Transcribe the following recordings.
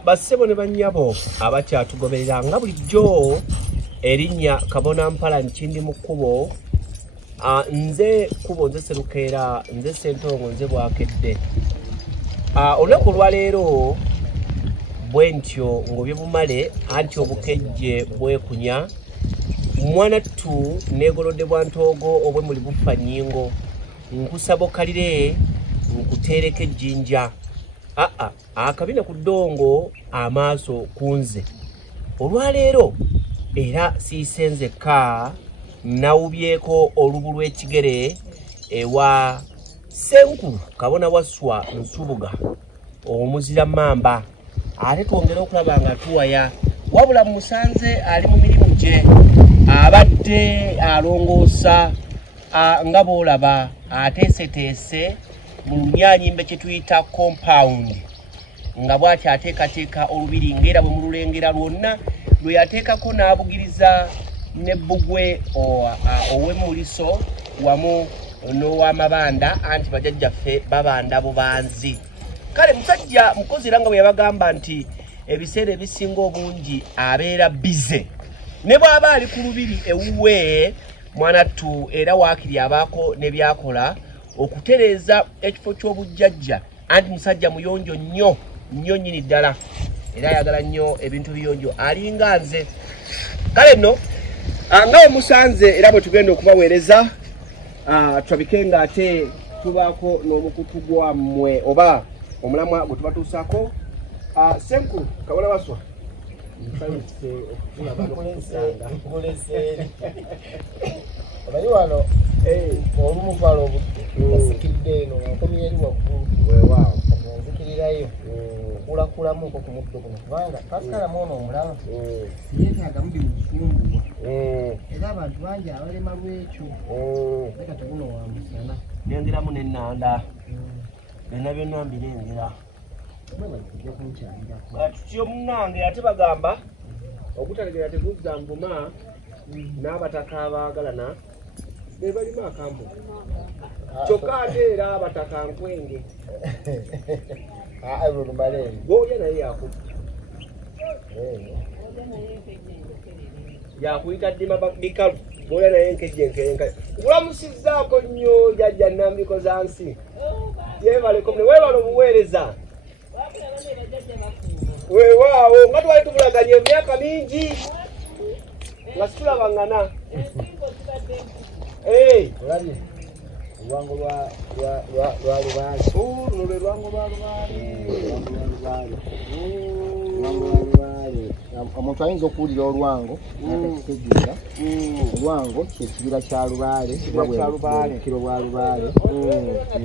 Bassebo ne bannyabo abakyatugoberera nga bulijjo erinnya Kabona Mpala Nkindi mu kkubo. Nze kkubo nze Serukeera, nze Ssentongo, nze Bwakedde. Olunaku lwa leero bwe ntyo ngobye bumale anti obukejje bwekunya. Mwanattu neegolodde bwa Ntoogo obwe muli bufa nnyingo. Nkusaba okalire nkuteereko ejjinja. Akabina ku ddongo amaaso kunze. Olwaleero era siisenzeka nawubyeko olubu lw'ekigere ewa Senkulu Kabona Waswa Nsubuga omuzira mamba. Ate twongera okulaba nga tuwaya wabula musanze ali mu mirimu gye abadde alongoosa nga boolaba ateeseteese mu lunyanyimbe kye tuyita compound nga bw'ati ateekateeka olubiri ng'era bwe mululengera lwonna lwe yateekako n'abugiriza ne bbugwe ow'emmuliso wamu n'ow'amabanda anti bajjajjaffe babanda bubanzi. Kale musajja mukozi era nga bwe yabagamba nti ebiseera ebisinga obungi abeera bize ne bw'aba ali ku lubiri ewuwe Mwanattu era waakiri abaako ne byakola okutereeza ekifo ky'obujjajja anti musajja muyonjo nnyo nnyini ddala era ayagala nnyo ebintu biyonjo alinga nze. Kale nno nga omusanze era bwe tugenda okubaweereza tulabike nga ate tubaako n'omukutu gwammwe oba omulamwa gwe tubatuusaako. Senkulu Kabona Waswa omanyi wano olumutwalo basikidde eno akomye eri waggulu nzikirirayo kulakulamuko ku muddo guno kubanga pasikalamu ono omulama yeetaaga mudi busumbuwa era abantu bangi abalema lwekyo leka teguno wamusana nengeramu n'ennanda byonna byonna mbirengera tutyo munnange ate bagamba okutalegera teguzza nvuma n'abataka abaagalana be balima akambu kyokka ate era abataka nkwenge gwoolya naye yakuyita ddima bikalu gwoolya naye nkejje nkenka kulamusizzaako nnyo jjajja nnambiko za nsi yeebaleko mune weebala obuweereza weewaawo nga twali tubulaganya emyaka mingi nga situlabangana. olabye olwango lwa Lubaale luno lwe lwango lwa Lubaale omuntu ayinza okuwulira olwango natakitegeera olwango kyekibira kya Lubaale obukiro bwa Lubaale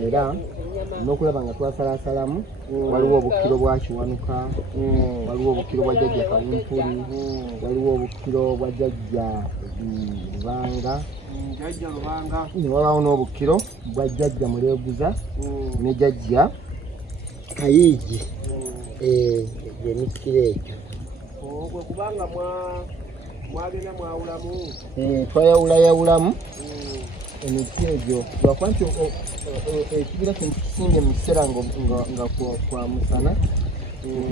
era n'okulaba nga twasalasalamu waliwo obukiro bwa Kiwanuka waliwo obukiro bwa jjajja Kawumpuli waliwo obukiro bwa jjajja Lubanga ne wabaawo n'obukiro bwa jjajja Muleeguza ne jjajja Kayiigi emikireeta gwe kubanga mwagenda mwawulamu twayawulayawulamu emiti egyo lwakuba nti ekibira kino tukisimbye mu kiseera nga kwa musana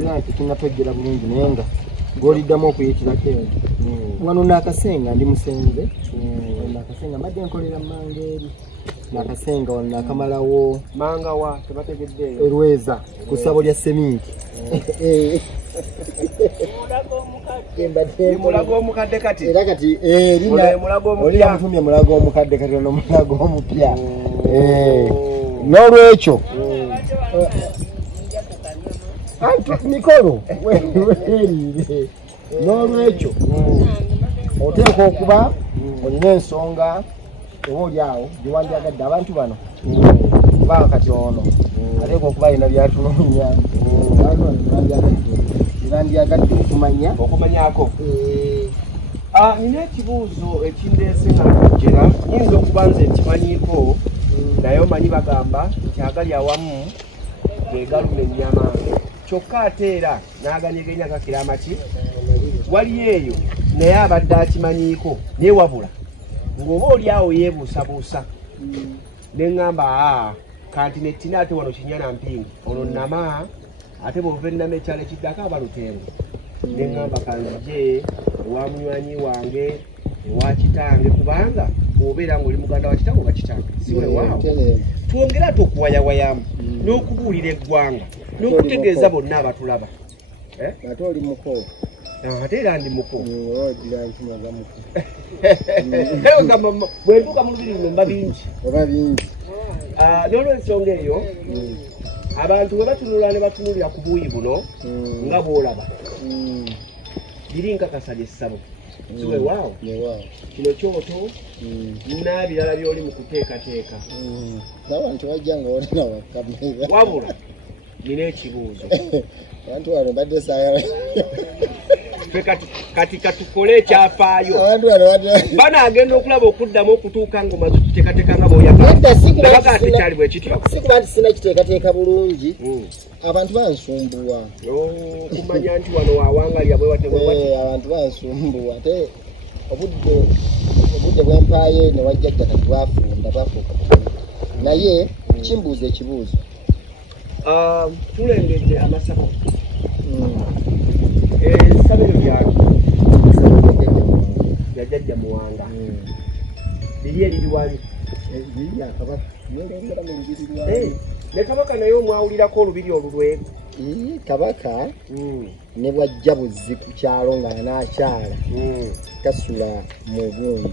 era nti kinnategera bulungi naye nga ng'oliddamu okuyitirako eno wano naakasenga ndi musenze naakasenga mbadde nkolera mmanga eri naakasenga wano naakamalawo mangawa tebategedde Erweza ku ssabo lya seminti mulago omukadde kati era kati olina mutumye mulago omukadde kati ono mulago omupya n'olwekyo mikolo weeriire n'olwekyo oteekwa okuba olina ensonga oba oli awo gyewandyagadde abantu bano kubanga kati ono ateekwa okuba alina byatunoonya era ndyagadde okumanyako. Nina ekibuuzo ekindeese nga njera nyinza okuba nze nkimanyiiko naye omanyi bagamba nti agali awamu ge galuma ennyama kyokka ate era n'aganyegenya gakira amaki wali eyo naye abadde akimanyiiko naye wabula ng'oba oli awo yeebuusabuusa ne ŋŋamba kanti nettina ate wano kinyana mpingi ono nama ate bw'oluvannyuma ekyalo ekiddako aba Lutengo. Ne ŋŋamba kanzije ewa munywanyi wange ewa kitange kubanga bw'obeera ng'oli muganda wa kitange oba kitange si weewaawo. Twongera ate okuwayawayamu n'okubuulira eggwanga n'okutegeeza bonna abatulaba. Ate oli muko. Ate era ndi muko. Ogira nkimaza muko. Bwe ntuuka mu lubiri luno mba bingi. Oba bingi. N'olw'ensonga eyo abantu bwe batunula ne batunulira ku buuyi buno nga bw'olaba biri nkakasa ly'essabo si weewaawo kino kyoto n'ebirala by'oli mu kuteekateeka n'abantu bajja nga olina wakamera wabula nina ekibuuzo abantu bano badde saagala kati katukole ekyafaayo banaagenda okulaba okuddamu okutuuka ng'omaze okuteekateeka nga bw'oyagala tekyali bwe kityo sikuba nti sinakiteekateeka bulungi abantu bansumbuwa kumanya nti wano wawangalya bwe wate abantu bansumbuwa ate obudde bw'empaayo ne wajjajja kati bafunda bafuuka naye kimbuuza ekibuuzo tulengedde amasabo essabiro lyange yajjajja Muwanga liri eriri wali ne kabaka naye omwawulirako olubiri olulweru kabaka ne bwajja buzzi ku kyalo nga n'akyala tasula mu gundi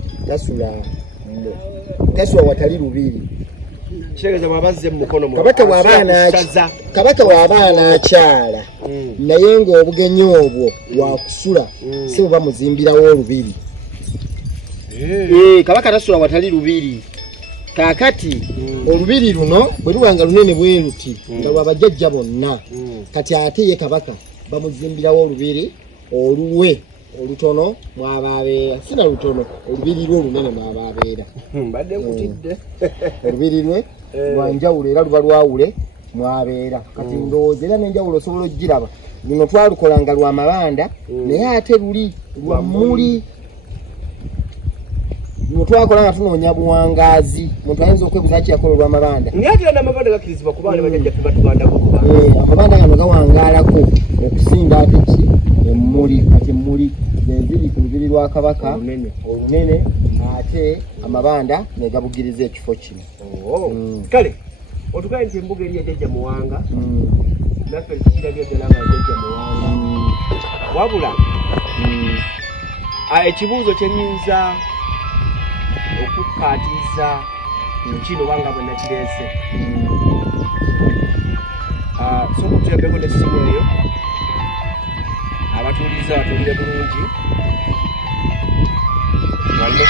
tasula watali lubiri kitegeeza bw'abazze mu mukono kabaka bw'aba anaakyala naye ng'obugenyi obwo wakusula si buba muzimbirawo olubiri kabaka tasula watali lubiri kaakati olubiri luno bwe luwanga lunene bwe luti nga lwabajjajja bonna kati ate ye kabaka bamuzimbirawo olubiri oluwe olutono mwabaabeera sina lutono olubiri lwe olunene mwabaabeera mbadde nkutidde olubiri lwe lwanjawulo era luba lwawule mwabeera kati ndowooza era n'enjawulo osobola okugiraba luno twalukolanga lwa mabanda naye ate luli lwa mmuli luno twakola nga tunoonya buwangaazi muntu ayinza okwebuuza ki yakola olwa mabanda naye ate era n'amabanda gakkirizibwa kuba ne bajjajjaffe batubandako amabanda gano gawangaalako okusinga ate ki emmuli kati emmuli zenziri ku lubiri lwa kabaka olunene ate amabanda ne gabugiriza ekifo kino kale otugaye nti embuga eri yajjajja Muwanga naffe tukirabye ddala nga yajjajja Muwanga wabula ekibuuzo kye nnyinza okukkaatiza kino banga bwe nakireese soka otuyambeko n'essimu eyo abatuuliza batuulire bulungi walina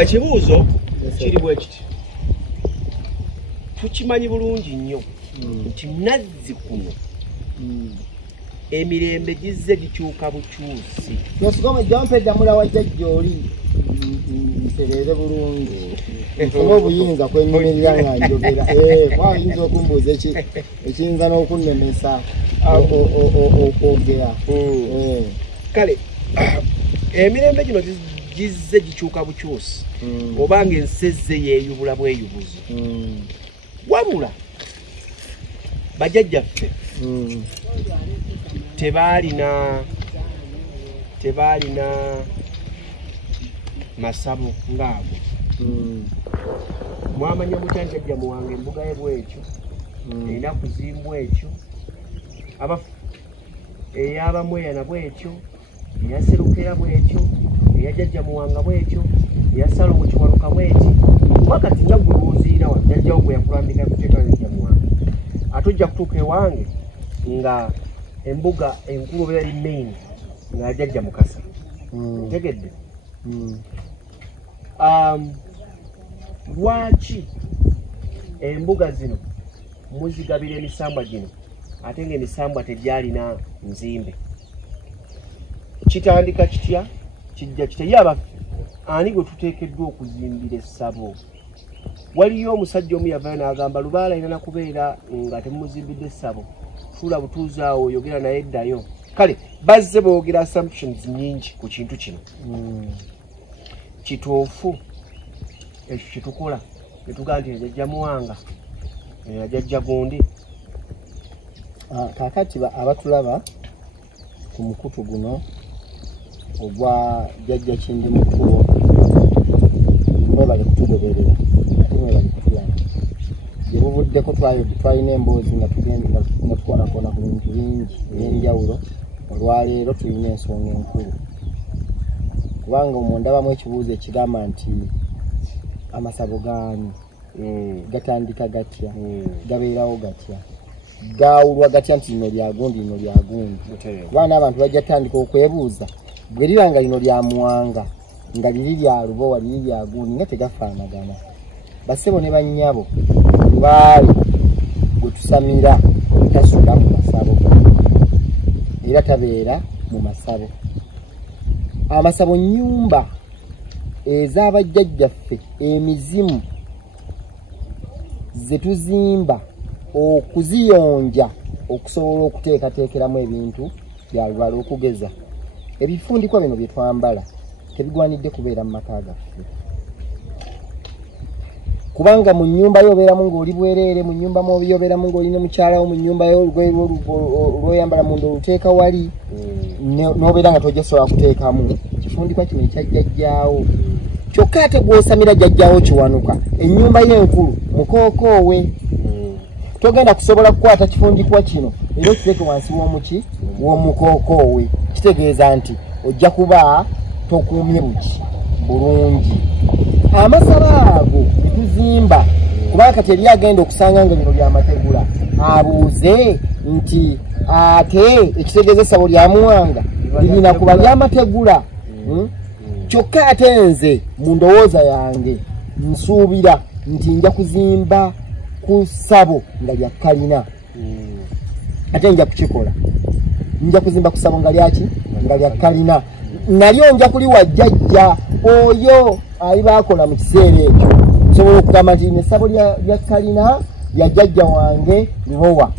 ekibuuzo kiri bwe kiti tukimanyi bulungi nnyo nti Nazzi kuno emirembe gizze gikyuka bukyusi jampedamula wajjajja oli ntereere bulungi nfuna obuyinza kwenyimirira nga njogera wayinza okumbuuza ekiyinza n'okunnemesa okwogera kale emirembe gino gizze gikyuka bukyusi obanga ensezze yeeyubula bweyubuzi wabula bajjajjaffe tebaalina masabo ng'ago mwamanya mutya njajja Muwanga embuga ye bwekyo erina kuzimbwa ekyo abafu ey'abamweyana bwekyo eyaserukera bwekyo eyajjajja Muwanga bwekyo eyasalomo Kiwanuka bweki wakati nga gwe lwoziira wa jjajjawo gwe yakulambika kuteeka njajja Muwanga ate ojja kutuuka ewange nga embuga enkulu oba yali main nga yajjajja Mukasa ntegedde lwaki embuga zino muzigabira emisambwa gino ate ng'emisambwa tegyalina nzimbe kitandika kitya kijja kitaye abaffe ani gwe tuteekeddwa okuzimbira essabo waliyo omusajja omu yavayo n'agamba Lubaale ayina nakubeera nga temumuzimbidde essabo fuula butuuzi awo oyogera naye eddayo kale bazze boogera assumptions nyingi ku kintu kino kituufu ekyo kitukola netugaa nti ajajja muwanga ajajja gundi kakati abatulaba ku mukutu guno ogwa jajja Kindi Mukubo mwebale kutugoberera ate mwebale kutulaba gye buvuddeko twalina emboozi nga tugenda tukoonakona ku bintu bingi ebyenjawulo olwaleero tulina ensonga enkulu kubanga omundabamu ekibuuzo ekigamba nti amasabo gaani gatandika gatya gabeerawo gatya gaawulwa gatya nti lino lyagundi lino lyagundi kubanga abantu bajja tandika okwebuuza bwe liba nga lino lya Muwanga nga liri lya Lubowa liri lya gundi nga tegafaanagana basebo ne bannyabo Lubaale gwe tusamira tasula mu masabo era tabeera mu masabo amasabo nnyumba ez'abajjajjaffe emizimu ze tuzimba okuziyonja okusobola okuteekateekeramu ebintu bya Lubaale okugeza ebifundikwa bino bye twambala tebigwanidde kubeera mu maka gaffe kubanga mu nnyumba yo obeeramu ng'oli bwereere mu nnyumba mu obeeramu ng'oli ne mukyalawo mu nnyumba yo olugoye lw'oyambala munda oluteeka wali n'obeera nga tojja sobola kuteekamu kifundikwa kino ekyajjajjaawo kyokka ate gw'osamira jjajjaawo kiwanuka ennyumba ye enkulu mukookoowe togenda kusobola kukwata kifundikwa kino era okiteeke wansi w'omuki w'omukookoowe kitegeeza nti ojja kuba tokuumye buki bulungi amasabo ago netuzimba kubanga kati eri agenda okusanga nga bino byamategula abuuze nti ate ekitegeeza essabo lya Muwanga lirina kuba lyamategula kyokka ate nze mu ndowooza yange nsuubira nti nja kuzimba ku ssabo nga lya kalina ate nja kukikola nja kuzimba ku ssabo nga lyaki nga lya kalina nalyo nja kuliwa jjajja oyo ali baakola mu kiseera ekyo nsobola okugamba nti lino essabo lya kalina lya jjajja wange Lubowa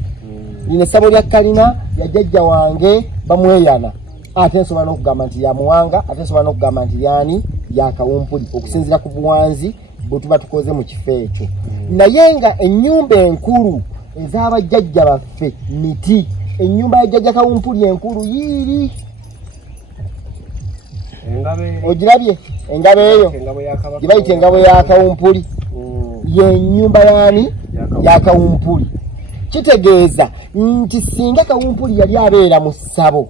lino essabo lya kalina lya jjajja wange Bamweyana ate nsobola n'okugamba nti lya Muwanga ate nsobola n'okugamba nti lyani lya Kawumpuli okusinziira ku buwanzi bwe tuba tukoze mu kifo ekyo naye nga ennyumba enkulu ez'abajjajja baffe miti ennyumba ya jjajja Kawumpuli enkulu yiiri ogirabye engabo eyo gye bayita engabo ya Kawumpuli yennyumba yaani ya Kawumpuli kitegeeza nti singa Kawumpuli yali abeera mu ssabo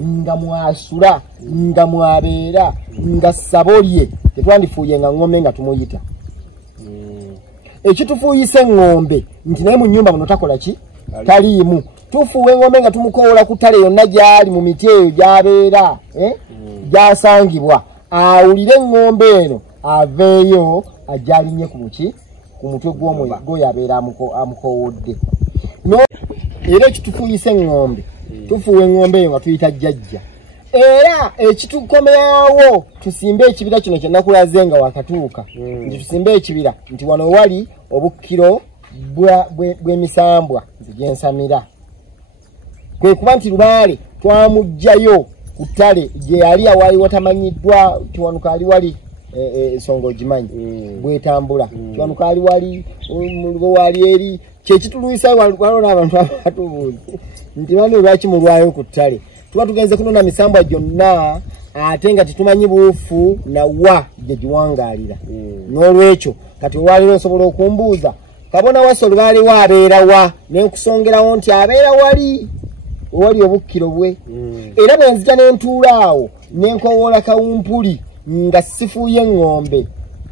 nga mwasula nga mwabeera nga ssabo lye tetwandifuuye nga ng'ombe nga tumuyita ekitufuuyisa eŋŋombe nti naye mu nnyumba muno takola ki taliimu tufuuwa eŋŋombe nga tumukoola ku ttale yonna gy'ali mu miti eyo gy'abeera gy'asangibwa awulire eŋŋombe eno aveeyo ajjalinnye ku muki ku mutwe gw'oyo abeera amukoowodde era ekitufuuyisa eŋŋombe tufuuwa eŋŋombe eyo nga tuyita jjajja era ekitukomyawo tusimbe ekibira kino kyenakulaze nga wakatuuka nti tusimbe ekibira nti wano wali obukkiro bw'emisambwa nze gyensamira kwe kuba nti Lubaale twamuggyayo ku ttale gye yali awaali watamanyiddwa Kiwanuka ali wali ensonga ogimanyi bwetambula Kiwanuka ali wali Lubowa ali eri kyekitulwisa waliwo n'abantu abatubuuza nti bano lwaki mulwayo ku ttale tuba tugenze kunona misambwa gyonna ate nga tetumanyi buufu nawa gye giwangaalira n'olwekyo kati olwaliro osobola okumbuuza Kabona Wasso Lubaale wa abeera wa nenkusongerawo nti abeera wali obukkiro bwe era bwe nzija ne ntuula awo nenkowoola Kawumpuli nga sifuuye eŋŋombe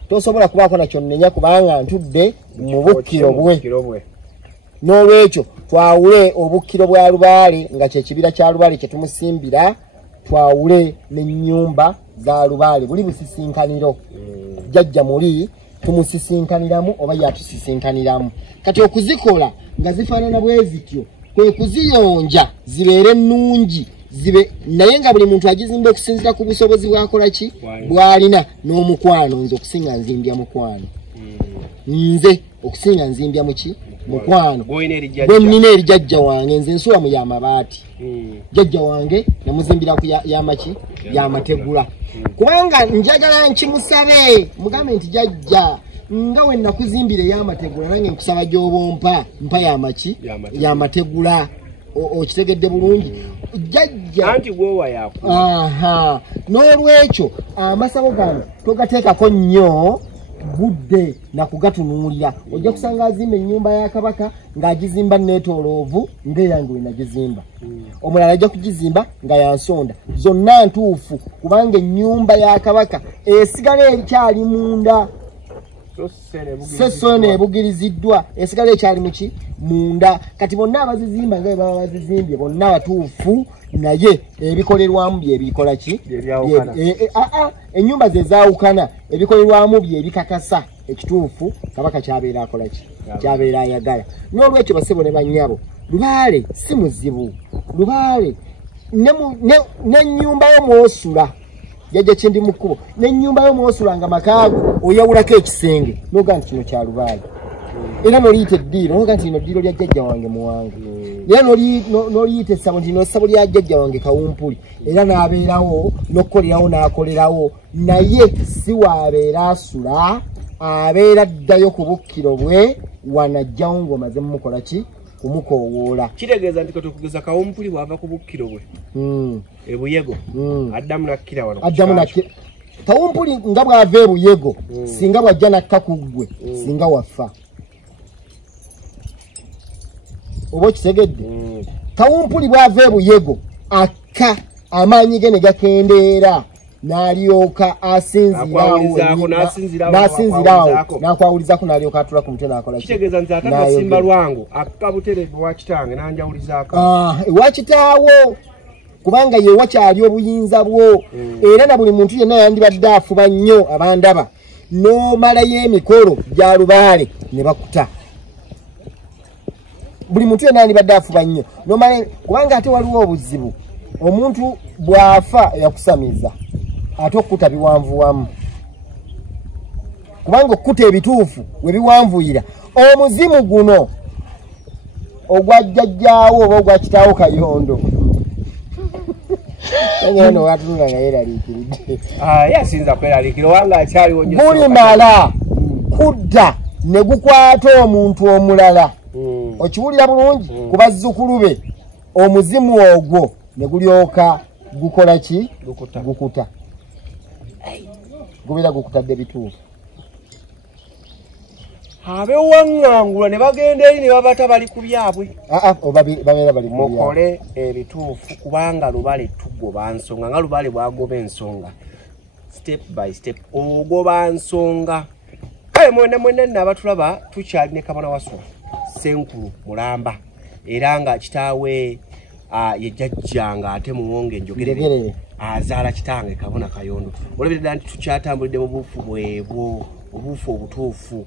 tosobola kubaako nakyo nnenya kubanga ntudde mu bukkiro bwe n'olwekyo twawule obukkiro bwa Lubaale nga kyekibira kya Lubaale kye tumusimbira twawule n'ennyumba za Lubaale buli busisinkaniro jjajja muli tumusisinkaniramu oba yatusisinkaniramu kati okuzikola nga zifaanana bwe zityo kwe kuziyonja zibeere nnungi naye nga buli muntu agizimba okusinziira ku busobozi bwakola ki bw'alina n'omukwano nze okusinga nzimbya mukwano nze okusinga nzimbya muki mukwano gwe nnina eri jjajja wange nze nsuula mu yamabaati jjajja wange namuzimbira ku yamaki yamategula kubanga njagala nkimusabe mugambe nti jjajja nga we nakuzimbira ey'amategula nange nkusaba gy'obompa mpa yamaki yamategula okitegedde bulungi jjajja anti gwowa yaku n'olwekyo amasabo gange togateekako nnyo budde nakugatunuulira ojja kusanga azimba ennyumba ya kabaka ng'agizimba neetooloovu ng'eyange we nagizimba omulala ajja kugizimba nga yansonda zonna ntuufu kubanga ennyumba ya kabaka esigala ekyali munda so neebugiriziddwa esigala ekyali muki munda kati bonna abazizimba nga baba bazizimbye bonna batuufu naye ebikolerwamu byebikola ki ennyumba ze zaawukana ebikolerwamu byebikakasa ekituufu kabaka kyabeera akola ki kyabeera ayagala n'olwekyo basebo ne bannyabo Lubaale si muzibu Lubaale n'ennyumba yo mwosula jjajja Kindi mu kkubo n'ennyumba yo mwosula nga makaago oyawulako ekisenge noga nti kino kya Lubaale era noliyita eddiiro noga nti lino ddiiro lya jjajja wange muwange era noliyita essabo nti lino ssabo lya jjajja wange Kawumpuli era n'abeerawo n'okkolerawo n'akolerawo naye si waabeera asula abeera addayo ku bukkiro bwe wanajjawo ng'omaze mumukola ki kumukoowoola kitegeeza nti katokugeza Kawumpuli bw'ava ku bukkiro bwe ebuyego addamu nakkira wano Kawumpuli nga bw'ava ebuyego singa bw'ajja nakka ku ggwe singa waffa oba okitegedde Kawumpuli bw'ava ebuyego akka amaanyi ge ne gakendeera n'alyoka asinziraawo n'akwawulizaako n'alyoka atula ku mutwe n'akola kitegeeza nti ate Kasimba Lwango akka butereevu wa kitange n'anjawulizaako ewa kitaawo kubanga ye wakyali obuyinza bwo era na buli muntu yenna yandibadde afuba nnyo abandaba n'omalayo emikolo gya Lubaale ne bakuta buli muntu yenna yandibadde afuba nnyo kubanga ate waliwo obuzibu omuntu bw'afa yakusamiza ate okukuta biwanvuwamu kubanga okukuta ebituufu we biwanvuyira omuzimu guno ogwa jjajjaawo oba ogwa kitaawo Kayondo engeno watunula nga yeraliikiridde yasinza kweraliikira wanga akyaliwo gulimala kudda ne gukwata omuntu omulala okiwulira bulungi ku bazzukulu be omuzimu ogwo ne gulyoka gukola ki gukuta gubeera gukutadde bituufu abewaŋŋangula ne bagenda eri ne babata bali ku byabwe babeera bali mukole ebituufu kubanga Lubaale tugoba nsonga nga Lubaale bwagoba ensonga step by step ogoba nsonga kale mwena nno abatulaba tukyali ne Kabona Waswa Senkulu Mulamba era nga kitaawe ye jjajjanga ate muwonge enjogerere azaala kitange Kabona Kayondo olabira ddala nti tukyatambulidde mu buufu bwebwo obuufu obutuufu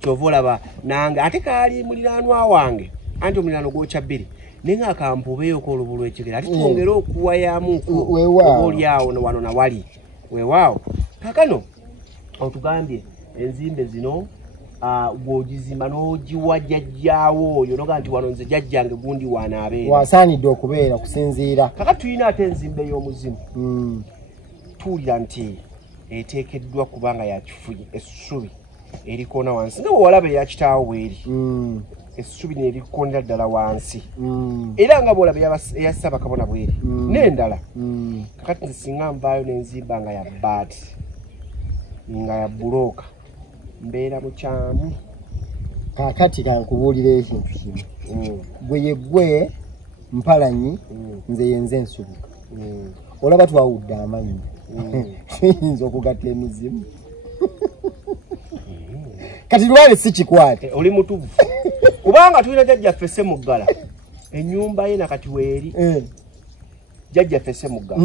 kyova olaba nange ate kaali muliraanwa wange anti omuliraano gwokya bbiri naye nga akampubeeyoko olubu lw'ekigere ate twongere okuwayamuko oba oliawo wano nawali weewaawo kakano otugambye enzimbe zino gw'ogizimba n'ogiwa jjajjaawo oyo noga nti wano nze jjajjange gundi wanaabeera wasaanidde okubeera kusinziira kaka tulina ate enzimba ey'omuzimu tuwulira nti eteekeddwa kubanga yakifuye essubi erikoona wansi nga bwewalaba eya kitaawo bweri essubi nerikoonera ddala wansi era nga bwolaba eya Ssaabakabona bweri n'endala kakati nze singa nvaayo n'enzimba nga ya bbaati nga ya bulooka mbeera mu kyamu kakati kankubuulira ekintu kimu gwe yeggwe Mpalanyi nze yenze Nsubuga olaba twawudde amanyi tuyinza okugatta emizimu kati Lubaale si kikwate oli mutuvu kubanga tulina jjajjaffe Ssemuggala ennyumba ye nakati weeri jjajjaffe Ssemuggala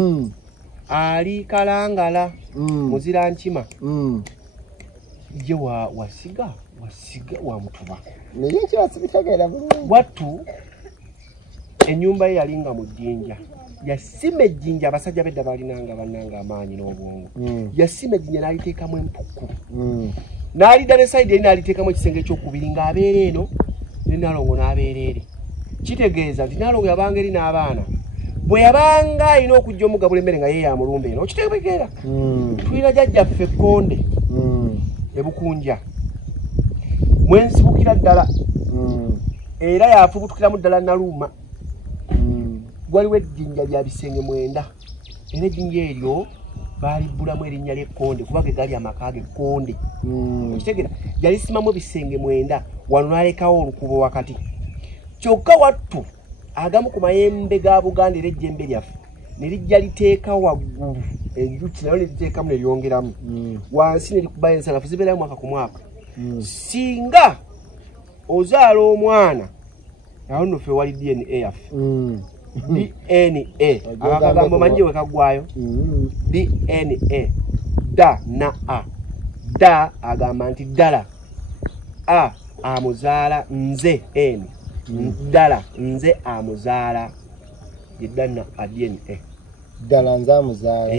ali Kalangala muzira nkima je wasiga wa Mutuba naye kyasibitegeera bulungi wattu ennyumba ye yalinga mu jjinja yasima ejjinja abasajja bedda balinanga bannanga amaanyi n'obwongo yasima ejjinja n'aliteekamu empuku n'alidda ne sayidi eri n'aliteekamu ekisenge ekyokubiri ng'abeera eno ne Nalongo n'abeerere. Kitegeeza nti Nalongo yabanga eri n'abaana. Bwe yabanga alina okujja omugabula emmere nga ye yamulumba eno. Okitegeera? Tulina jjajjaffe Ekkonde. Ebukunja. Mwensibukira ddala. Era yafubutukiramu ddala Naluma. Waliwo ejjinja lya bisenge 9. Era ejjinja eryo baalibbulamu erinnya ly'Ekkonde kuba ge gali amaka g'Ekkonde. Okitegeera? Yalisimamu bisenge 9 wano n'alekawo olukubo wakati. Kyokka wattu agamu ku mayembe ga Buganda era ejjembe lyaffe ne lijja liteeka waggulu enjuki nayo ne liteekamu ne lyongeramu. Wansi ne likuba ensanafu zibeerayo mwaka ku mwaka. Singa ozaala omwana awo nno ffe wali DNA yaffe. DNA akagambo manyi we kaggwayo. DNA da na a da agamba nti ddala a amuzaala nze n ddala nze amuzaala yeddana a DNA ddala nze amuzaala.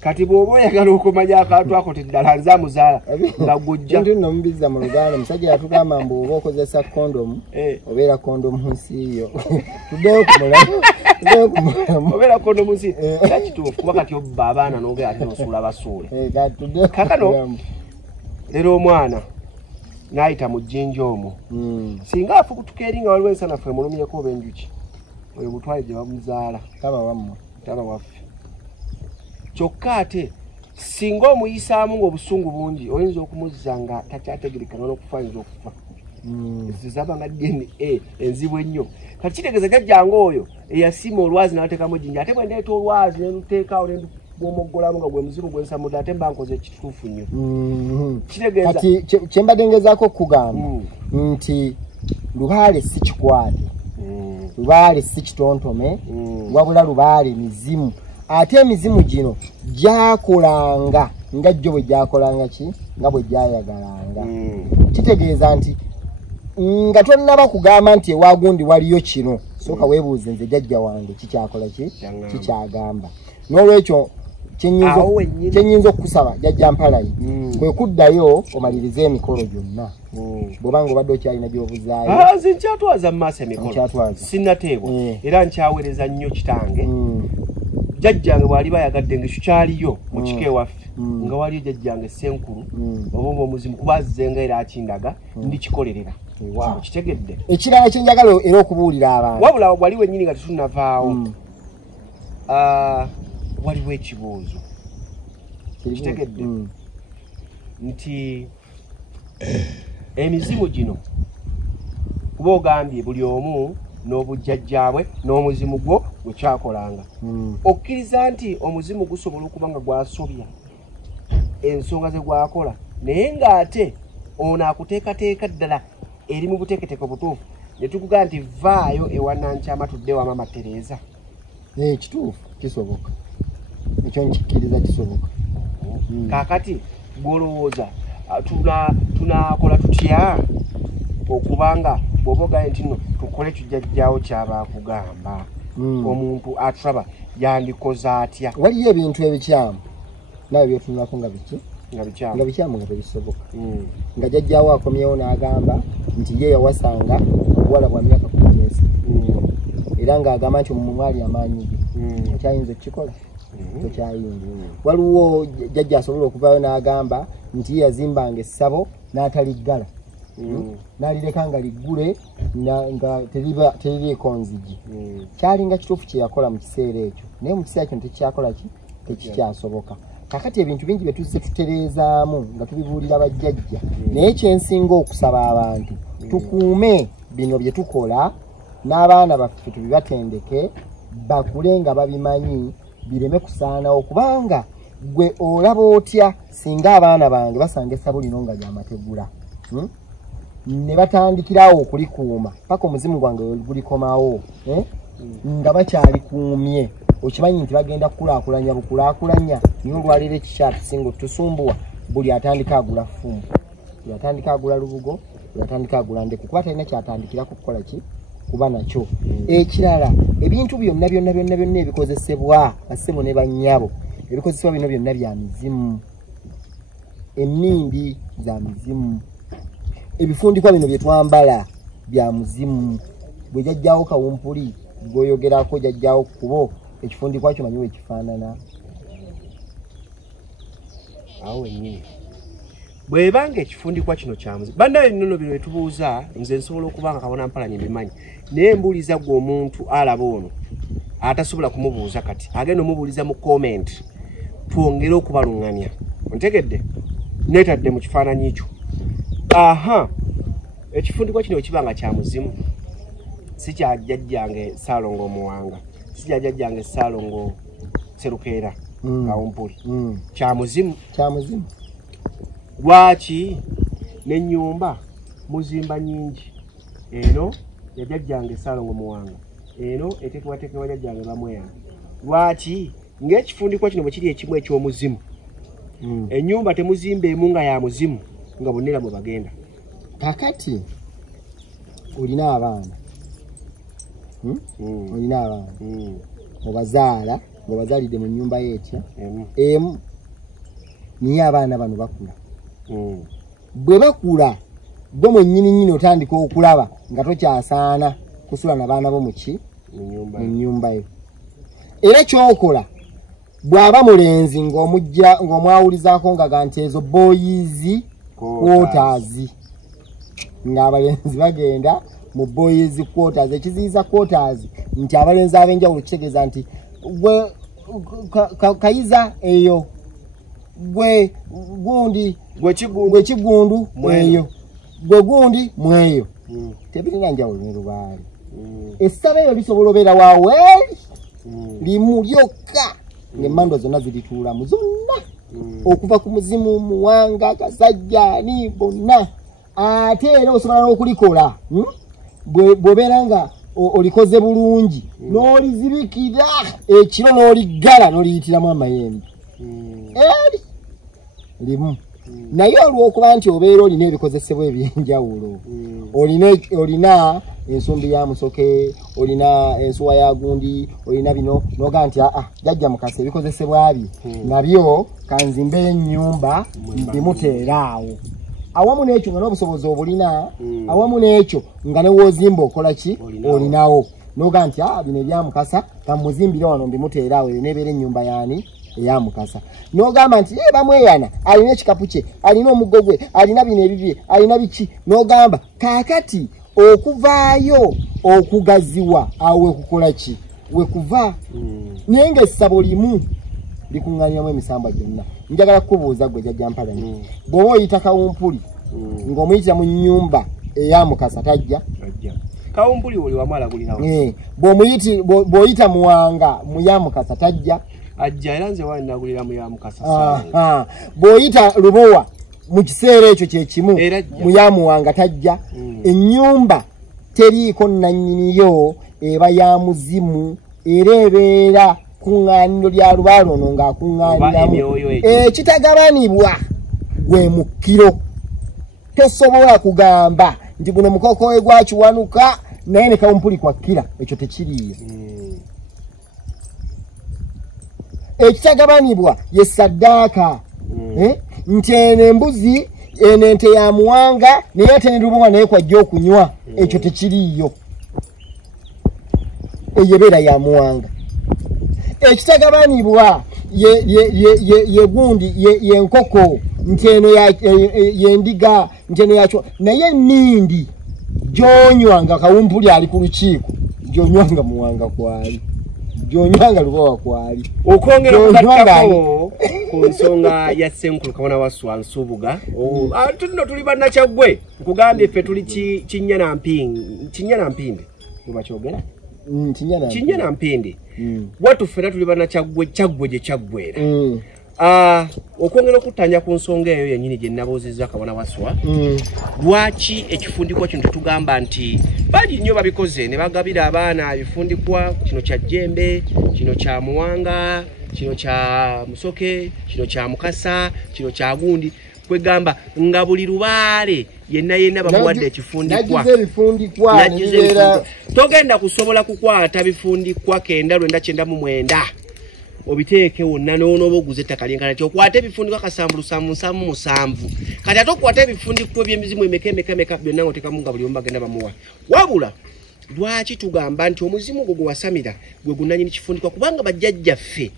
Kati bw'oba oyagala okumanya akantu ako ti ddala nze amuzaala nga gujja nti nno mubizza mu Luganda omusajja yatugamba mbu oba okozesa kondomu obeera kondomu nsi yo. Tuddeyo ku mulamu obeera kondomu nsi era kituufu kuba kati obba abaana n'ogera ate n'osuula basuule. Kakano leero omwana n'ayita mu jjinja omwo singa afubutuka eri nga waliwo ensanafu emulumyeko oba enjuki oyo butwale gye bamuzaala taba wammwe taba waffe. Kyokka ate singa omuyisaamu ng'obusungu bungi oyinza okumuzza nga takyategerekana n'okufa ayinza okufa. Zizaba nga DNA enzibu ennyo. Kati kitegeeza jjajjange oyo eyasiima olwazi n'ateekamu ejjinja ate bwe ndeeta olwazi ne luteekaawo ne bw'omoggolamu nga gwe muzibu gwe nsamudde ate mba nkoze ekituufu nnyo. Kitegeeza kati kye mbadde ngezaako okugamba nti Lubaale si kikwate, Lubaale si kitontome, wabula Lubaale mizimu. Ate emizimu gino gyakolanga nga jjo bwe gyakolanga ki nga bwe gyayagalanga. Kitegeeza nti nga tonnaba kugamba nti ewagundi waliyo kino sooka weebuuze nze jjajja wange kikyakola ki kikyagamba. N'olwekyo kyenyinza okukusaba jjajja Mpalayi kwe kuddayo omalirize emikolo gyonna bw'obanga obadde okyalina gy'obuzaayo. Nze nkyatwaza mu maaso emikolo sinnateebwa era nkyaweereza nnyo kitange. Jjajjange bw'ali bayagadde ng'ekyo kyaliyo mu kika ewaffe nga waliyo jjajjange Ssenkulu oba omuzimu kuba azzenga era akindaga ndikikolerera. Kitegedde ekirala kye njagala era okubuulira abantu wabula wali wennyini nga tetunnavaawo waliwo ekibuuzo kitegedde nti emizimu gino kuba ogambye buli omu n'obujjajjaabwe n'omuzimu gwo gwe kyakolanga. Okkiriza nti omuzimu gusobola okuba nga gwasobya ensonga ze gwakola naye ng'ate ono akuteekateeka ddala eri mu buteeketeeke butuufu ne tukugamba nti vaayo ewanankyama tudde wa Mama Tereza. Kituufu kisoboka ekyo nkikkiriza kisoboka. Kaakati gw'olowooza tunaakola tutya okubanga bw'oba ogaye nti nno tukole kijjajjaawo ky'abaakugamba omuntu atusaba yandikoze atya. Waliyo ebintu ebikyamu nawe byetunulako nga biki nga bikyamu nga tebisoboka. Nga jjajjaawo akomyewo n'agamba nti ye yawasanga obuwala bwa myaka 10 era ng'agamba nti omumwali amaanyi ge okyayinza okukikola tokyayinza. Waliwo jjajja asobola okuvaayo n'agamba nti ye yazimbanga essabo n'ataliggala n'alireka nga liggule nga teririiko nzigi. Kyalinga kituufu kye yakola mu kiseera ekyo naye mu kiseera kino tekikyakola ki tekikyasoboka. Kakati ebintu bingi bye tuzze tutereezaamu nga tubibuulira bajjajja naye kyensinga okusaba abantu tukuume bino bye tukola n'abaana baffe tubibatendeke bakule nga babimanyi bireme kusaanawo kubanga gwe olaba otya singa abaana bange basanga essabo lino nga lyamategula ne batandikirawo okulikuuma paka omuzimu gwange gulikomawo nga bakyalikuumye okimanyi nti bagenda kukulaakulanya bukulaakulanya niye olwaleero ekikyatusinga otusumbuwa buli atandika agula ffumu buli atandika agula lubugo buli atandika agula ndeku kuba talina kyatandikirako kukola ki kuba nakyo. Ekirala ebintu byonna ebikozesebwa bassebo ne bannyabo ebikozesebwa bino byonna bya mizimu. Ennindi za mizimu, ebifundikwa bino bye twambala bya muzimu bwe jajjawo Kawumpuli goyogerako jajjawo kubo ekifundikwa kyo manyi ekifaanana awo nyine bwebanga ekifundikwa kino kya muzimu bandaye nnono bino etubuuza nze nsobola okubanga Kabona Mpalanyi mbimanyi naye mbuuliza gwe omuntu alaba ono atasobola kumubuuza kati agenda omubuuliza mu comment twongere okubalunganya ontegedde netadde mu kifaananyi ekyo aha ekifundikwa kino ekibanga kya muzimu si kya jjajjange Ssaalongo Omuwanga si kya jjajjange Ssaalongo Sserukeera Kawumpuli kya muzimu lwaki n'ennyumba muzimba nyingi eno ya jjajjange Ssaalongo Omuwanga eno eteekebwateekebwa jjajjange Bamweyanga lwaki ng'ekifundikwa kino bwe kiri ekimu eky'omuzimu ennyumba temuzimba emu nga ya muzimu nga bonnera mwe bagenda kakati olina abaana olina abaana obazaala ng'obazaalidde mu nnyumba y'etya emu niye abaana bano bakula bwe bakula gwe mwennyini otandika okulaba nga tokyasaana kusula na baana bo muki mu nnyumba yo era kyokola bw'aba mulenzi ng'omwawulizaako nga nti ezo boys quarters ng'abalenzi bagenda mu boys quarters ekiziyiza quarters nti abalenzi ab'enjawulo kitegeeza nti gwe kayiza eyo gwe gundi gwe kigundu eyo gwe gundi mweyo tebirina njawulo ne Lubaale essaba eyo lisobola obeera waaweri limu lyokka ng'emmando zonna zirituulamu zonna okuva ku muzimu Muwanga Kasajjani bonna ate era osobola n'okulikola bw'obeera nga olikoze bulungi n'olizibikira ekiro n'oliggala n'oliyitiramu amayembe eri limu naye olw'okuba nti obeera olina ebikozesebwa eby'enjawulo olina ensumbi ya Musoke olina ensuwa ya Gundi olina bino noga nti jajja Mukasa ebikozesebwa bye nabyo kanzimbe ennyumba ndimuteeraawo awamu n'ekyo nga n'obusobozi obulina awamu n'ekyo nga ne woozimba okola ki olinawo noga nti bino ebya Mukasa kamuzimbire wano mbimuteeraawo eyo nebeera ennyumba yaani eya Mukasa nogamba nti Bamweyana alina ekikapu kye alina omuggo gwe alina bino ebibye alina biki nogamba kaakati okuvaayo okugaziwa awo wekukola ki wekuva naye ng'essabo limu likuŋŋaanyamu emisambwa gyonna njagala kukubuuza gwe jjajja Mpalanyi bw'oba oyita Kawumpuli ng'omuyitira mu nnyumba eya Mukasa tajja Kawumpuli oli wamala gulinawo bw'oyita Muwanga mu ya Mukasa tajja ajja era nze wali nagulira mu ya Mukasa bw'oyita Lubowa mu kiseera ekyo kye kimu mu ya Muwanga tajja ennyumba teriiko nannyiniyo eba ya muzimu era ebeera kuŋŋaaniro lya Lubaale ono ng'akuŋŋaaniramu ekitagabanibwa gwe mukiro tosobola kugamba nti guno mukokowe gwakiwanuka naye ne Kawumpuli kwakkira ekyo tekiriiyo ekitagabanibwa ye ssaddaaka nti eno embuzi eno ente ya Muwanga naye ate ne Lubowa naye kwajja okunywa ekyo tekiriiyo eyo ebeera ya Muwanga ekitagabanibwa ye gundi ye nkoko nti eno yendiga nti eno yakyo naye ennindi gy'onywanga Kawumpuli ali ku lukiiko gy'onywanga Muwanga kwali gy'onywanga Lubowa kwali okwongera okugattako ku nsonga ya Ssenkulu Kabona Wasswa Nsubuga tuno tuli bannakyagwe nkugambye ffe tuli Kinyana-Mpindi webakyogera Kinyana-Mpindi watu ffena tuli bannakyagwe gye kyaggwera okwongera okuttanya ku nsonga eyo yennyini gye nnabuuzizza Kabona Wasswa lwaki ekifundikwa kino tetugamba nti bali nnyo babikoze ne bagabira abaana ebifundikwa kino kya Jjembe kino kya Muwanga kino kya Musoke kino kya Mukasa kino kya Gundi kwegamba nga buli Lubaale yenna bamuwadde ekifundikwa togenda kusobola kukwata bifundikwa 9,999 obiteeke wonna n'onooba oguze ettaka lyenkana nti okwate ebifundikwa kasanvu lusanvu nsanvu musanvu kati ate okwate ebifundikwa by'emizimu emeka byonna ng'otekamu nga buli omu bagenda bamuwa wabula lwaki tugamba nti omuzimu gwo gwe wasamira gwe gunanyini kifundikwa kubanga bajjajjaffe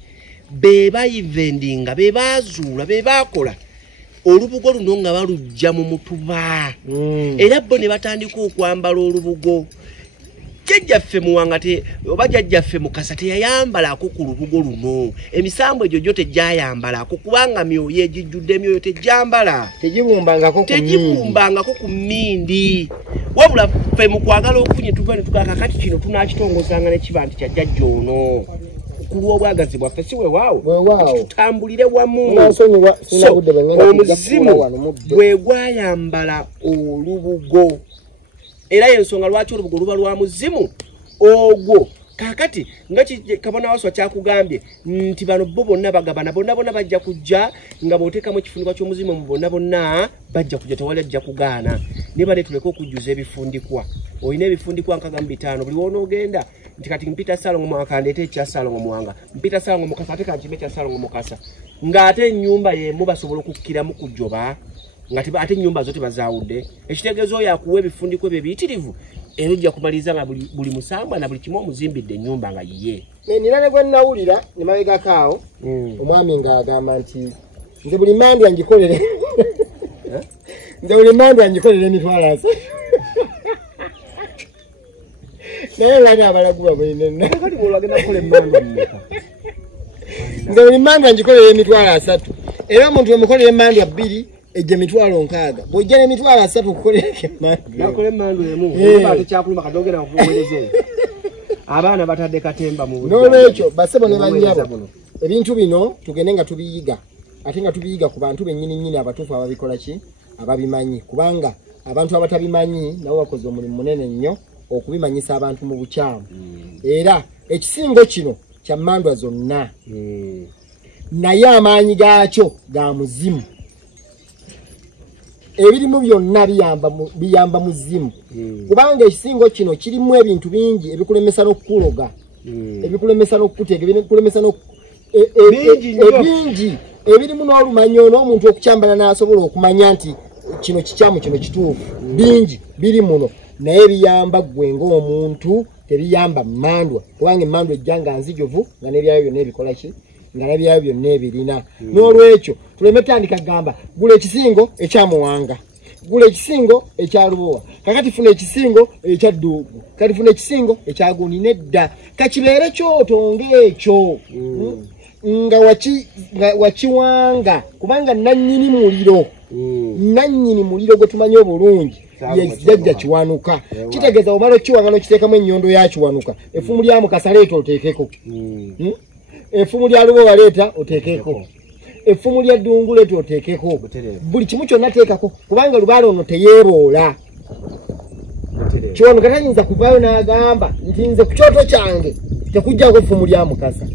be bayivendinga be baazuula be baakola olubugo luno nga balujja mu mutuba era bo ne batandika okwambala olubugo jjajjaffe muwangate oba jjajjaffe mukasa teyayambalako ku lubugo luno emisambo egyo gyo tejayambalako kubanga myoyo egijjudde emyoyo tejambala tegibumbangako ku mmindi wabula ffe mu kwagala okufunye tuva ne tukaka kati kino tunakitongozanga ne kiba nti kya jjajja ono kulwa obwagazi bwaffe si weewaawo tutambulire wamu omuzimu bwe gwayambala olubugo era yensonga lwaki olubugo luba lwa muzimu ogwo kakati nga kabona waswa kyakugambye nti bano bo bonna bagabana bonna bajja kujja nga booteekamu ekifundikwa ky'omuzimu mu bonna bajja kujja tewali ajja kugaana ne bale tuleke okujjuza ebifundikwa olina ebifundikwa nkaga mu 5 buli wonoogenda nti kati mpita Salongo mwaka ndeete ekya Salongo mwanga mpita Salongo mukasa ate kanti ekya Salongo mukasa ng'ate ennyumba yemu basobola okukkiramu kujjoba ngati ate ennyumba zo tebazaawudde ekitegezo oyo akuwa ebifundikwa ebyo biyitirivu era ojja kumaliza nga buli musambwa na buli kimu omuzimbidde ennyumba nga yiye nina ne gwe nnawulira ne mabegako awo omwami ng'agamba nti nze buli mandi angikolere emitwalo 3 naye lani abalaguba bwenenna kati bwolwagenda kukola emmandwa mmeka nze buli mandi angikolere emitwalo 3 era omuntu wemukolera emmandwa 2 ejja emitwalo 6 bw'ojja n'emitwalo 3 okukolerako emmandwa nakola emmandwa emu ate kyakuluma kadogera okuweereze abaana batadde katemba mu n'olwekyo basebo ne bannyabo ebintu bino tugende nga tubiyiga ate nga tubiyiga ku bantu bennyini abatuufu ababikola ki ababimanyi kubanga abantu abatabimanyi nabo bakoze omulimu munene nnyo okubimanyisa abantu mu bukyamu era ekisingo kino kya mmandwa zonna naye amaanyi gaakyo ga muzimu ebirimu byonna biyamba muzimu kubanga ekisingo kino kirimu ebintu bingi ebikulemesa n'okukuloga ebikulemesa n'okukuteeka ebikulemesa ebingi ebirimu n'olumanyo n'omuntu okukyambala n'asobola okumanya nti kino kikyamu kino kituufu bingi biri muno naye biyamba gwe ng'omuntu tebiyamba mmandwa kubanga emmandwa ejja nga nzijuvu nga n'ebyayo byonna ebikola ki nga n'ebyayo byonna ebirina n'olwekyo tuleme tandika gamba gula ekisingo ekyamuwanga gula ekisingo ekyalubowa kakati funa ekisingo ekya dduugu kati funa ekisingo ekyaguuni nedda kakibeere kyoto ng'ekyo nga wakiwanga kubanga nannyini muliro gwe tumanyi obulungi yajja kiwanuka kitegeeza omala okiwanga n'okiteekamu ennyondo yakiwanuka effumu lya mukasa leeta oteekeko effumu lya lubowa leeta oteekeko effumu lya ddungu leeta oteekeko buli kimu kyonna teekako kubanga lubaale ono teyeeboola kiwanuka tayinza kuvaayo n'agamba nti nze ku kyoto kyange tekujjako effumu lya mukasa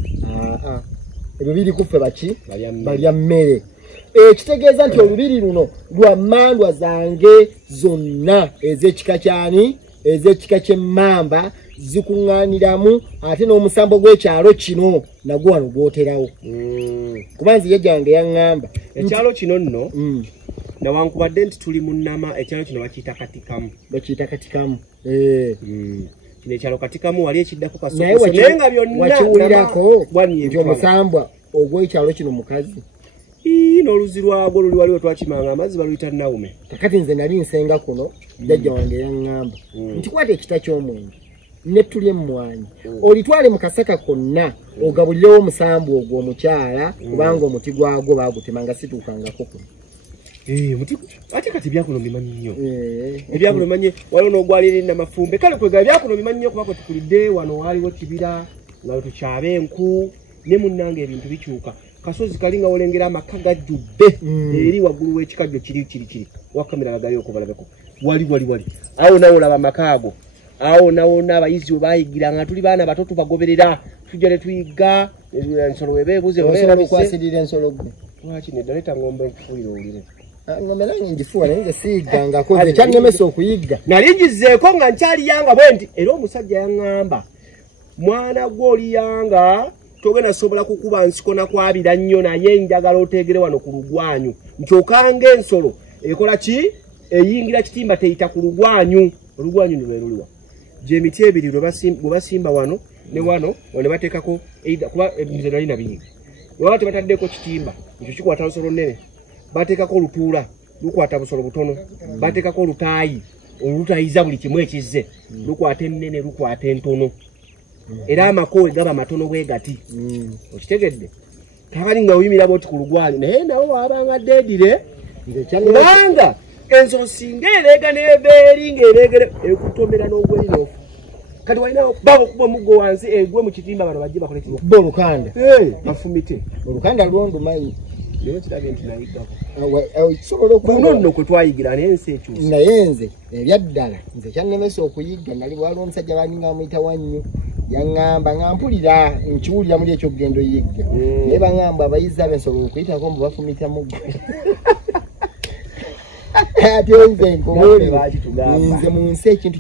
ebyo biri kuffe baki balya mmere ekitegeeza nti olubiri luno lwa mmandwa zange zonna ez'ekika kyani ez'ekika ky'emmamba zikuŋŋaaniramu ate n'omusambo gw'ekyalo kino nagwo wano gwoterawo kuba nze yajja wange yaŋŋamba ekyalo kino nno newankubadde nti tuli mu nnama ekyalo kino bakiyita katikamu kino ekyalo katikamu wali ekiddako kasonaye nga byonna wakiwulirako nti omusambwa ogw'ekyalo kino mukazi n'oluzi lwagwo luli waliwo twakimanga amazzi baluyita Nawume kakati nze nali nsenga kuno jjajja wange yaŋŋamba nti kwata ekita ky'omwenge ne tulye emmwanyi olitwale mu kasaka konna ogabulirewo omusambu ogwo omukyala kubanga omuti gwagwo baagutemanga situukangako kuno ate kati ebyakuno bimanyi nnyo ebyakuno bimanyi waliwo n'ogwalira namafumbe kale kwegala ebyakuno bimanyi nnyo kuba kwe tukulidde wano waaliwo kibira nga wetukyaba enku ne munnanga ebintu bikyuka kasozi kali nga wolengera amaka gajjudde eri waggulu w'ekikajjo kiri wakamera bagali okubalabeko wali awo nawo olaba amaka ago awo nawo n'abayizi obayigira nga tuli baana bato tubagoberera tujja ne tuyiga ensolo webeebuze kwasirira ensolo gwe lwaki nedda leeta ngombe nkufuuyire owulire ngombe nange ngifuwa naye nze siyiggangako ekyannemesa okuyigga nali ngizeeko nga nkyaliyanga bwe nti era omusajja yaŋŋamba mwana gwe oliyanga togenda sobola kukuba nsiko na kwabira nnyo naye njagala otegere wano ku lugwanyu nti okanga ensolo ekola ki eyingira kitimba teyita ku lugwanyu olugwanyu ni lweruliwa gy'emiti ebiri bwe basimba wano ne wano ne bateekako kuba emizeno alina bingi waba tebataddeko kitimba ekyo kikwata nsolo nnene bateekako olutuula lukwata busolo butono bateekako olutaayi olutayiza buli kimu ekizze lukwata ennene lukwata entono era amakowe gaba matono bwe gati okitegedde tabali nga oyimira boti ku lugwanyu naye nawe wabanga deedire kubanga ensolo singa ereega n'ebeeri ng'ereegere ekutomera n'ogwerinofu kati walinawo baba okuba omuggo wansi egwe mu kitimba bano bajje bakole kimu kuba olukanda bafumite olukanda lwondumanyi naye kirage nti nayiggako kisobola kuno nno kwe twayigira naye ensi ekyusa naye nze ebyaddala nze kyannemesa okuyigga nali waliwo omusajja balinga amuyita wannyo yaŋŋamba nga mpulira nkiwulira muli ekyokugenda oyigga naye baŋŋamba abayizi ab'ensolo okuyitako mbu bafumita muggo ate nze nkubuli nze mu nsi ekintu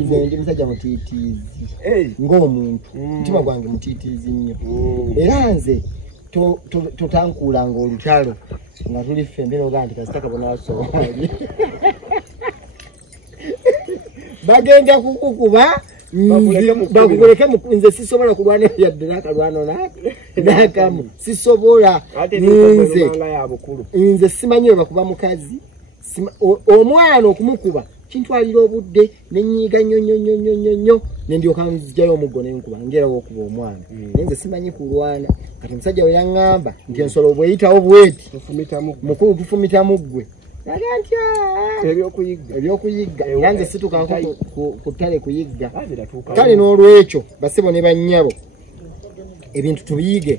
nze ndi musajja mutiitiizi ng'omuntu mutima gwange mutiitiizi nnyo era nze totankuulanga olutalo nga tuli ffembe nogaa nti kasita kabonaasooli bagenda kukukuba bakukoleke nze sisobola kulwana yadde n'akalwano n'akamu sisobola nze simanyi we bakuba mukazi omwana okumukuba kintwalira obudde nenyiiga nnyo nendyoka nzigyayo omuggo nenkuba ngerawo okuba omwana naye nze simanyi kulwana kati omusajja we yaŋŋamba nti ensolo bweyitawo bweti mukulu tufumita muggwe naga ntya ebyokuyigga era nze situkaako ku ttale kuyigga kale n'olwekyo basebo ne bannyabo ebintu tubiyige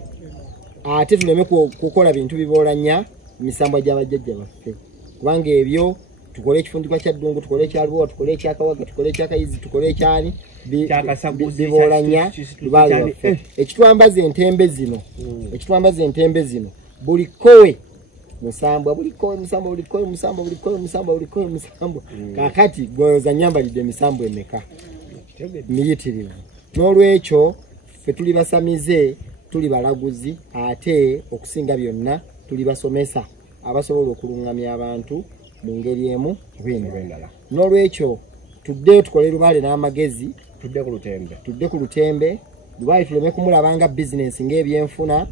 ate tuleme kukola bintu biboolanya misambo gy'abajjajja baffe kubanga ebyo tukole ekifundikwa kya ddungu tukole ekyalwowa tukole ekyakawaga tukole ekyakayizi tukole ekyani biboolanya lubaale baffe ekitwambaza entembe zino buli kowe musambwa kakati gweoza nyambalidde emisambo emeka miyitirivu n'olwekyo ffe tuli basamize tuli balaguzi ate okusinga byonna tuli basomesa abasobola okulungamya abantu mu ngeri emu bw'endala n'olwekyo tuddeyo tukole lubaale n'amagezi tudde ku lutembe lubaale tuleme kumulabanga bizinensi ng'ebyenfuna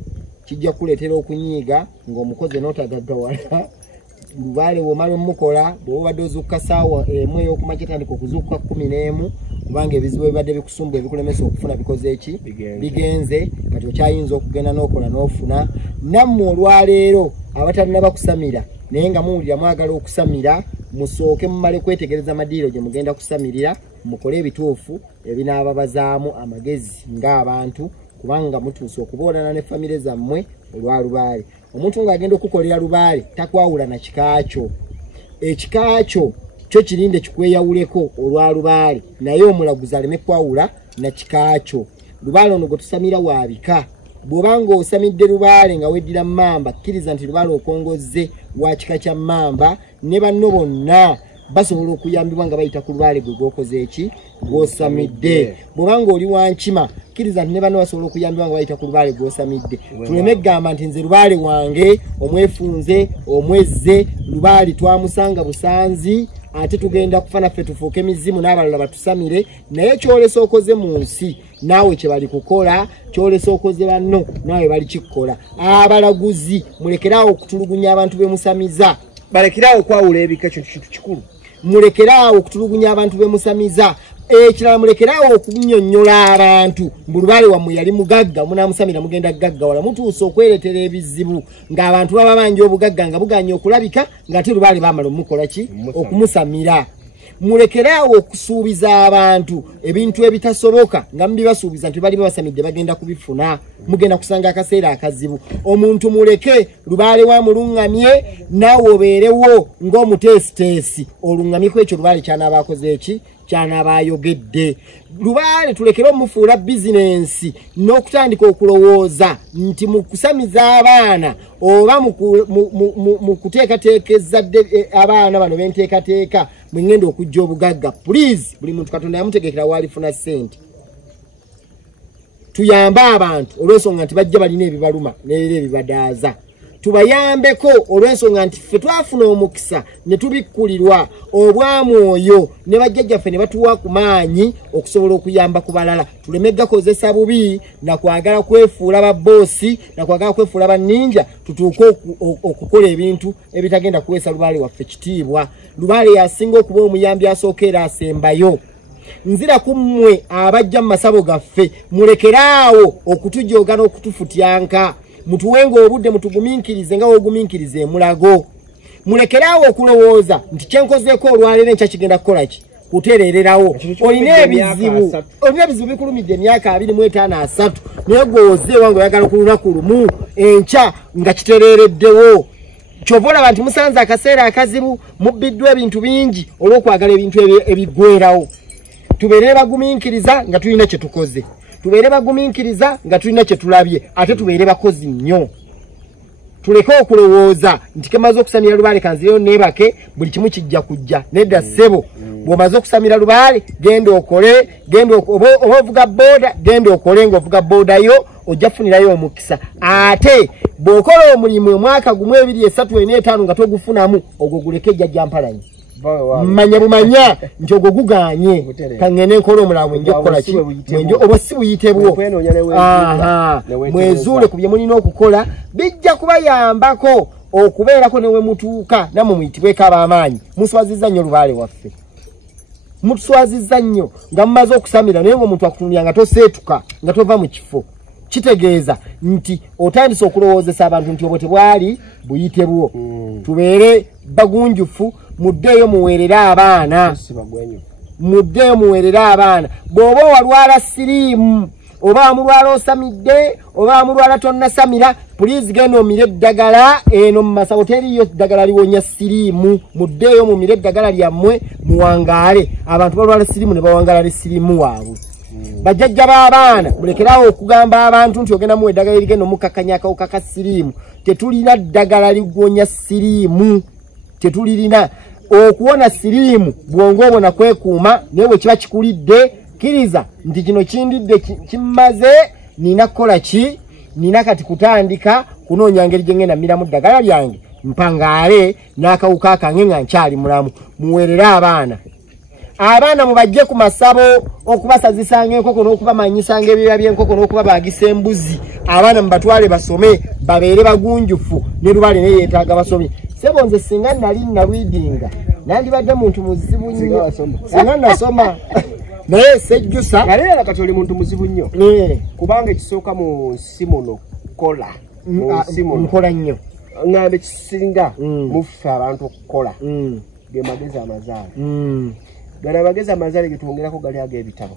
kijja kuleetera okunyiiga ng'omukozi n'otagaggawala lubaale bw'omala omukola bw'obadde ozukka ssaawa emu ey'okumakya tandika okuzukka 11 kubanga ebizibu ebibadde bikusumba ebikulemesa okufuna bikoze eki bigenze kati okyayinza okugenda n'okola n'ofuna nammwe olwaleero abatalina bakusamira naye nga muwulira mwagala okusamira musooke mumale kwetegereza amadiiro gye mugenda kusamirira mukole ebituufu ebinaababazaamu amagezi ng'abantu kubanga mutuuse okuboolana ne famire zammwe olwa lubaale omuntu ng'agenda okukolera lubaale takwawula na kikaakyo ekikaakyo kyo kirinde kikweyawuleko olwa lubaale naye omulaguzi aleme kwawula na kikaakyo lubaale ono gwe tusamira waabika bw'obanga osamidde lubaale nga weddira mmamba kkiriza nti lubaale okongozze wa kika kya mmamba ne banno bonna basobola okuyambibwa nga bayita ku lubaale gwe gwokoze eki gwosamidde bw'obanga oli wankima kkiriza nti ne banno basobola okuyambibwa nga bayita ku lubaale gwosamidde tuleme kugamba nti nze lubaale wange omwefunze omwezze lubaale twamusanga busanzi ate tugenda kufa naffe tufuuke emizimu n'abalala batusamire naye kyolesa okoze mu nsi naawe kye bali kukola kyolesa okoze banno naawe bali kikukola abalaguzi mulekerawo okutulugunya abantu bemusamiza balekerawo okwawula ebika ekyo kintu kikulu mulekerawo okutulugunya abantu bemusamiza ekirala mulekerawo okunnyonnyola abantu mbu lubaale wammwe yali mugagga munaamusamira mugenda kugaggawala mutuuse okweretera ebizibu ng'abantu baba bangi obugagga nga buganye okulabika ng'ate lubaale baamala omukola ki okumusamira mulekerawo okusuubiza abantu ebintu ebitasoboka nga mubibasuubiza nti bali babasamidde bagenda kubifuna mugenda kusanga akaseera akazibu omuntu muleke lubaale wamuluŋŋamye naawe obeerewo ng'omuteesiteesi oluŋŋamyeku ekyo lubaale kyanaaba akoze eki kyanaaba ayogedde lubaale tulekere omufuula bizinensi n'okutandika okulowooza nti mu kusamiza abaana oba mu kuteekateekeza abaana bano benteekateeka mwengenda okujja obugagga please buli muntu katonda yamutegekera waalifuna ssente tuyambe abantu olw'ensonga nti bajja balina ebibaluma n'ebiro ebibadaaza. Tubayambeko olw'ensonga nti ffe twafuna omukisa ne tubikkulirwa obwamwoyo ne bajjajjaffe ne batuwa ku maanyi okusobola okuyamba ku balala. Tuleme gakozesa bubi na kwagala kwefuula babboosi na kwagala kwefuula banninja tutuuke okukola ebintu ebitagenda kuweesa Lubaale waffe kitiibwa. Lubaale yasinga okuba omuyambi asooka era asembayo. Nzira kummwe abajja mu masabo gaffe mulekeraawo okutujooga n'okutufutyanka. Mutuwenga obudde mutuguminkirize nga woguminkirize emulago. Mulekeraawo okulowooza nti kyenkozeeko olwaleero enkya kigenda kukola ki? Kutereererawo. Olina ebizibu bikulumidde emyaka 25-3 naye gwoze wange oyagala ku lunaku lumu enkya nga kitereereddewo. Kyova olaba nti musanze akaseera akazibu mubbiddwa ebintu bingi olw'okwagala ebintu ebiggwerawo. Tubeere baguminkiriza nga tulina kye tukoze. Tubeere baguminkiriza nga tulina kye tulabye ate tubeere bakozi nnyo. Tuleke okulowooza nti kemaze okusamira Lubaale kanzireyo neebake buli kimu kijja kujja. Nedda ssebo bw'omaze okusamira Lubaale genda okole, oba ovuga booda genda okole ng'ovuga booda yo ojja kufunirayo omukisa. Ate bw'okola omulimu omwaka gumu 2, 3, 4, 5 nga togufunamu ogwo guleke jjajja Mpalanyi. Manya bumanya nti ogwo guganye kangene nkola omulamu nje kukola ki obwo si buyite bwo. Mwezuule ku bye mulina okukola bijja kubayambako okubeerako newe mutuuka nammwe muyitibweko ab'amaanyi. Muswazizza nnyo Lubaale waffe, mutuswazizza nnyo nga mumaze okusamira naye ng'omuntu akutunulira nga toseetuka nga tova mu kifo. Kitegeeza nti otandise okulowoozesa abantu nti obwo tebwali buyite bwo. Tubeere bagunjufu, muddeeyo muweerere abaana. Muddeeyo muweerere abaana. Bw'oba walwala siriimu oba amulwala osamidde oba amulwala tonnasamira, pulizi genda omire eddagala eno mu masabo teriyo ddagala liwonya siriimu. Muddeeyo mumire eddagala lyammwe muwangaale. Abantu balwala siriimu ne bawangaala ne siriimu waabwe. Bajjajja b'abaana mulekerawo okugamba abantu nti ogenda mu eddagala erigenda omukkakkanya akawuka ka siriimu. Tetulina ddagala ligonya siriimu. Tetulirina okuwona siriimu bwongo obona kwekuuma naye bwe kiba kikulidde kkiriza nti kino kindidde kimmaze nina kukola ki? Nina kati kutandika kunoonya ngeri gye ngenda mmiramu ddagala lyange mpangaale n'akawuka kange nga nkyali mulamu. Muweerere abaana. Abaana mubajje ku masabo okubasazisanga enkoko n'okubamanyisanga ebyoya by'enkoko n'okubabaagisa embuzi. Abaana mubatwale basome babeere bagunjufu ne Lubaale ne yeetaaga basome. Sebo nze singa nali nalwidinga nandibadde muntu muzibu nnyo singa nasoma naye sejjusa nalera kati oli muntu muzibu nnyo kubanga ekisooka mu nsi muno kola nkola nnyo ngambe kisinga muffe abantu okukola ge magezi amazaale gana amagezi amazaale getwongerako gali ag'ebitabo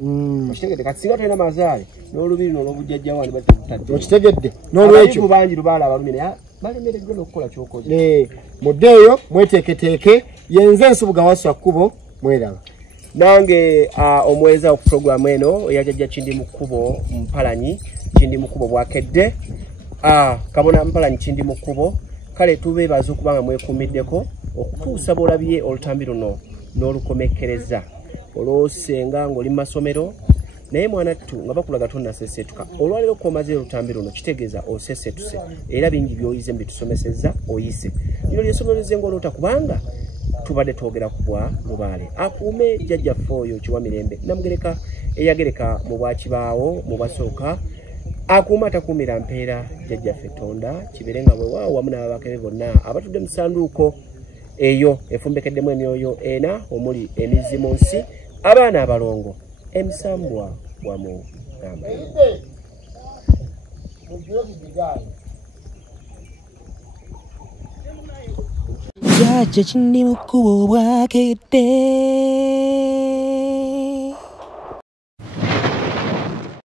okitegedde kati singa tulina amazaale n'olubiri n'olwobujjajja wandi batekutadde okitegedde n'olwekyo bangi Lubaale abalumi naye balemereddwa n'okukola ky'okoze. Muddeeyo mweteeketeeke yenze Nsubuga Waswa Kkubo mweraba. Nange omweza ku programu eno eyajjajja Kindi mu Kkubo Mpalanyi Kindi mu Kkubo bwakedde Kabona Mpalanyi Kindi mu Kkubo kale tubeebaza okubanga mwekuumiddeko okutuusa bw'olabye olutambi luno n'olukomekkereza olwosenga ng'oli mu masomero naye mwanattu nga bakulaga tonnasesetuka olwaleero komaze olutambi luno kitegeeza osesetuse era bingi by'oyize mbitusomesezza oyise lino lyesomero lizenga olwota kubanga tubadde twogera ku bwa Lubaale akuume jjajjaffe oyo Kiwa Mirembe Namugereka eyagereka mu bwakibaawo mu basooka akuuma atakuumira mpeera jjajjaffe Tonda kibeere nga bwe waawo wamu n'ababaka bonna abatudde mu ssanduuko eyo efumbekeddemu emyoyo ena omuli emizimu nsi abaana abalongo emisambwa wamu gamba Jjajja Kindi mu Kkubo bwakedde